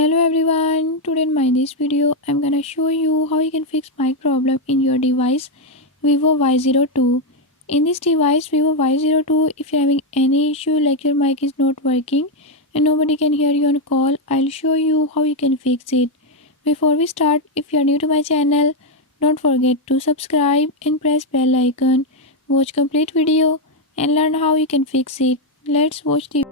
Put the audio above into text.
Hello everyone, today in my this video I'm gonna show you how you can fix mic problem in your device Vivo Y02. In this device Vivo Y02, if you're having any issue like your mic is not working and nobody can hear you on call, I'll show you how you can fix it. Before we start, if you are new to my channel, don't forget to subscribe and press bell icon. Watch complete video and learn how you can fix it. Let's watch the